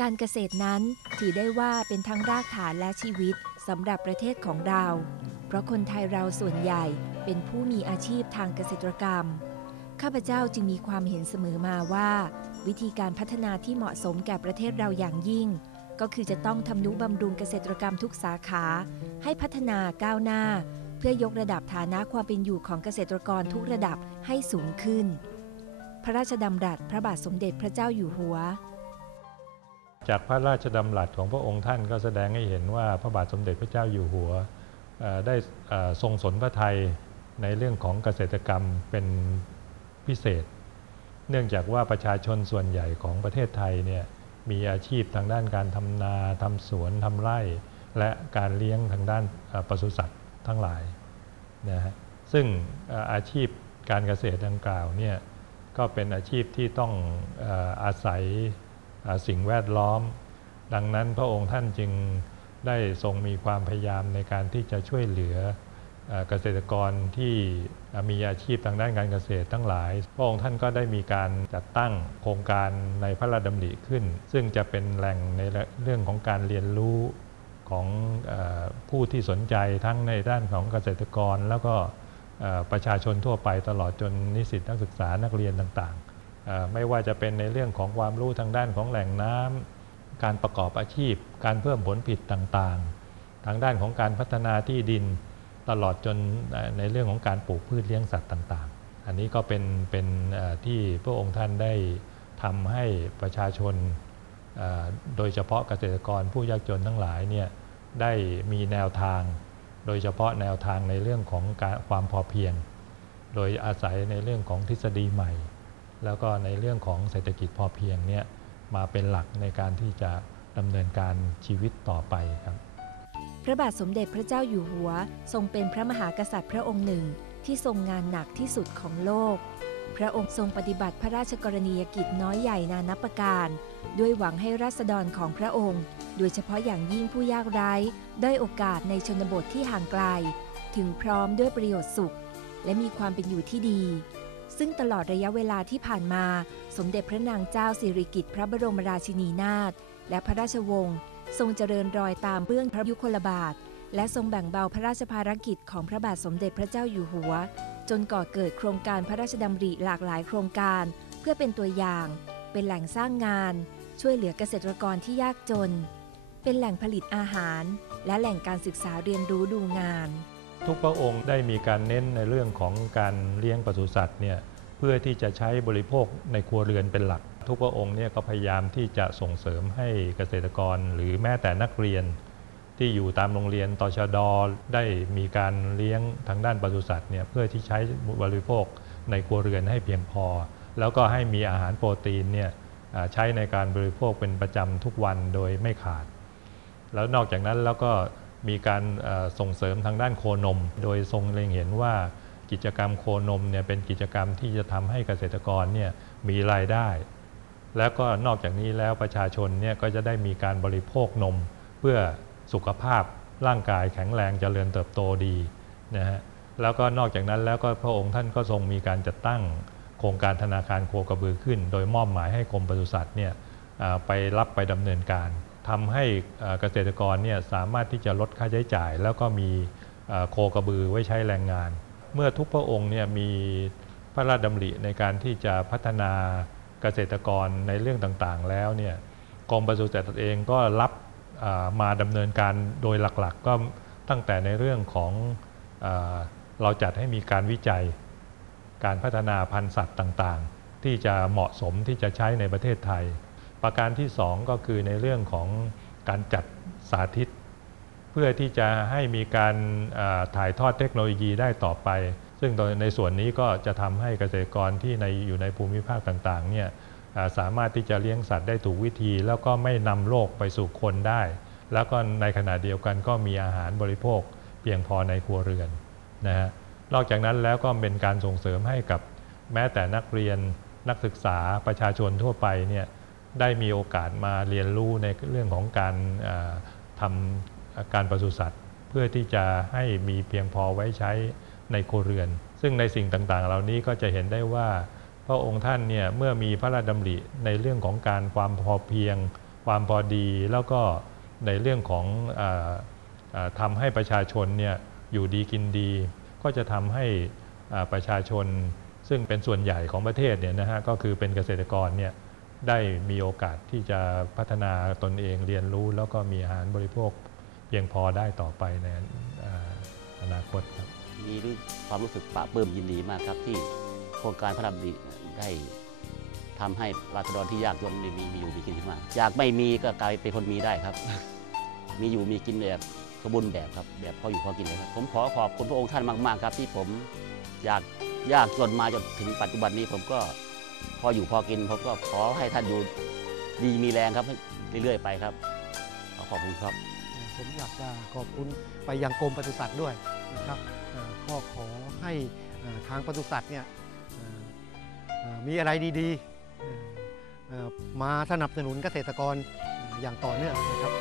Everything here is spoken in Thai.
การเกษตรนั้นถือได้ว่าเป็นทั้งรากฐานและชีวิตสำหรับประเทศของเรา เพราะคนไทยเราส่วนใหญ่เป็นผู้มีอาชีพทางเกษตรกรรม ข้าพเจ้าจึงมีความเห็นเสมอมาว่า วิธีการพัฒนาที่เหมาะสมแก่ประเทศเราอย่างยิ่ง ก็คือจะต้องทำนุบำรุงเกษตรกรรมทุกสาขา ให้พัฒนาก้าวหน้า เพื่อยกระดับฐานะความเป็นอยู่ของเกษตรกรทุกระดับให้สูงขึ้น พระราชดำรัสพระบาทสมเด็จพระเจ้าอยู่หัว จากพระราชดำรัสของพระองค์ท่านก็แสดงให้เห็นว่าพระบาทสมเด็จพระเจ้าอยู่หัวได้ทรงสนพระไทยในเรื่องของเกษตรกรรมเป็นพิเศษ เนื่องจากว่าประชาชนส่วนใหญ่ของประเทศไทยเนี่ยมีอาชีพทางด้านการทำนาทำสวนทำไร่ และการเลี้ยงทางด้านปศุสัตว์ทั้งหลายนะฮะซึ่งอาชีพการเกษตรดังกล่าวเนี่ยก็เป็นอาชีพที่ต้องอาศัย สิ่งแวดล้อม ดังนั้นพระองค์ท่านจึงได้ทรงมีความพยายามในการที่จะช่วยเหลือเอ่อเกษตรกรที่มีอาชีพทางด้านการเกษตรทั้งหลาย พระองค์ท่านก็ได้มีการจัดตั้งโครงการในพระราชดำริขึ้น ซึ่งจะเป็นแหล่งในเรื่องของการเรียนรู้ของอผู้ที่สนใจทั้งในด้านของเกษตรกร แล้วก็ประชาชนทั่วไปตลอดจนนิสิตนักศึกษานักเรียนต่างๆ ไม่ว่าจะเป็นในเรื่องของความรู้ทางด้านของแหล่งน้ำการประกอบอาชีพ การเพิ่มผลผลิตต่างๆ ทางด้านของการพัฒนาที่ดินตลอดจนในเรื่องของการปลูกพืชเลี้ยงสัตว์ต่างๆ อันนี้ก็เป็นเป็นที่พระองค์ท่านได้ทำให้ประชาชนโดยเฉพาะเกษตรกรผู้ยากจนทั้งหลายเนี่ยได้มีแนวทาง โดยเฉพาะแนวทางในเรื่องของการความพอเพียง โดยอาศัยในเรื่องของทฤษฎีใหม่ แล้วก็ในเรื่องของเศรษฐกิจพอเพียงเนี่ยมาเป็นหลักในการที่จะดำเนินการชีวิตต่อไปครับ พระบาทสมเด็จพระเจ้าอยู่หัว ทรงเป็นพระมหากษัตริย์พระองค์หนึ่งที่ทรงงานหนักที่สุดของโลก พระองค์ทรงปฏิบัติพระราชกรณียกิจน้อยใหญ่นานับประการ ด้วยหวังให้ราษฎรของพระองค์ โดยเฉพาะอย่างยิ่งผู้ยากไร้ได้โอกาสในชนบทที่ห่างไกล ถึงพร้อมด้วยประโยชน์สุข และมีความเป็นอยู่ที่ดี ซึ่งตลอดระยะเวลาที่ผ่านมา สมเด็จพระนางเจ้าสิริกิติ์พระบรมราชินีนาถและพระราชวงศ์ทรงเจริญรอยตามเบื้องพระยุคลบาท และทรงแบ่งเบาพระราชภารกิจของพระบาทสมเด็จพระเจ้าอยู่หัว จนก่อเกิดโครงการพระราชดำริหลากหลายโครงการ เพื่อเป็นตัวอย่าง เป็นแหล่งสร้างงาน ช่วยเหลือเกษตรกรที่ยากจน เป็นแหล่งผลิตอาหาร และแหล่งการศึกษาเรียนรู้ดูงาน ทุกพระองค์ได้มีการเน้นในเรื่องของการเลี้ยงปศุสัตว์เนี่ยเพื่อที่จะใช้บริโภคในครัวเรือนเป็นหลัก ทุกพระองค์เนี่ยก็พยายามที่จะส่งเสริมให้เกษตรกรหรือแม้แต่นักเรียน ที่อยู่ตามโรงเรียนตชดได้มีการเลี้ยงทางด้านปศุสัตว์เนี่ยเพื่อที่ใช้บริโภคในครัวเรือนให้เพียงพอ แล้วก็ให้มีอาหารโปรตีนเนี่ยใช้ในการบริโภคเป็นประจำทุกวันโดยไม่ขาด แล้วนอกจากนั้นแล้วก็ มีการส่งเสริมทางด้านโคนม โดยทรงเล็งเห็นว่ากิจกรรมโคนมเนี่ยเป็นกิจกรรมที่จะทำให้เกษตรกรเนี่ยมีรายได้ แล้วก็นอกจากนี้แล้วประชาชนเนี่ยก็จะได้มีการบริโภคนม เพื่อสุขภาพร่างกายแข็งแรงเจริญเติบโตดีนะฮะแล้วก็นอกจากนั้นแล้วก็พระองค์ท่านก็ทรงมีการจัดตั้งโครงการธนาคารโคกระบือขึ้น โดยมอบหมายให้กรมปศุสัตว์เนี่ยไปรับไปดำเนินการ ทำให้เกษตรกรเนี่ยสามารถที่จะลดค่าใช้จ่าย แล้วก็มีโคกระบือไว้ใช้แรงงาน เมื่อทุกพระองค์เนี่ยมีพระราชดำริในการที่จะพัฒนาเกษตรกรในเรื่องต่างๆ แล้วเนี่ยกรมปศุสัตว์เองก็รับมาดำเนินการโดยหลักๆ ก็ตั้งแต่ในเรื่องของเราจัดให้มีการวิจัย การพัฒนาพันธุ์สัตว์ต่างๆ ที่จะเหมาะสมที่จะใช้ในประเทศไทย ประการที่ 2 ก็คือในเรื่องของการจัดสาธิต เพื่อที่จะให้มีการถ่ายทอดเทคโนโลยีได้ต่อไป ซึ่งในส่วนนี้ก็จะทำให้เกษตรกรที่ในอยู่ในภูมิภาคต่างๆเนี่ยสามารถที่จะเลี้ยงสัตว์ได้ถูกวิธี แล้วก็ไม่นำโรคไปสู่คนได้ แล้วก็ในขณะเดียวกันก็มีอาหารบริโภค เพียงพอในครัวเรือนนะฮะนอกจากนั้นแล้วก็เป็นการส่งเสริมให้กับแม้แต่นักเรียนนักศึกษาประชาชนทั่วไปเนี่ย ได้มีโอกาสมาเรียนรู้ในเรื่องของการทำการปศุสัตว์เพื่อที่จะให้มีเพียงพอไว้ใช้ในโครเรือน ซึ่งในสิ่งต่างๆ เหล่านี้ก็จะเห็นได้ว่า พระองค์ท่านเนี่ยเมื่อมีพระราชดำริในเรื่องของการความพอเพียง ความพอดี แล้วก็ในเรื่องของออทำให้ประชาชนเนี่ยอยู่ดีกินดี ก็จะทำให้ประชาชนซึ่งเป็นส่วนใหญ่ของประเทศเนี่ยนะฮะก็คือเป็นเกษตรกรเนี่ย ได้มีโอกาสที่จะพัฒนาตนเองเรียนรู้ แล้วก็มีอาหารบริโภคเพียงพอได้ต่อไปในอนาคตครับมีความรู้สึกปลาปลื้มยินดีมากครับ ที่โครงการพระราชดำริได้ทำให้ราษฎรที่ยากจนมีมีอยู่มีกินขึ้นมาจากไม่มีก็กลายเป็นคนมีได้ครับ มีอยู่มีกินแบบสมบูรณ์แบบครับแบบพออยู่พอกินเลยครับผมขอขอบคุณพระองค์ท่านมาก ๆ ครับ ที่ผมอยากยากจนมาจนถึงปัจจุบันนี้ผมก็ พออยู่พอกินผมก็ขอให้ท่านอยู่ดีมีแรงครับเรื่อยๆไปครับขอขอบคุณครับ ผมอยากจะขอบคุณไปยังกรมปศุสัตว์ด้วยนะครับเอ่อก็ขอให้ทางปศุสัตว์เนี่ยมีอะไรดีๆ มาสนับสนุนเกษตรกรอย่างต่อเนื่องนะครับ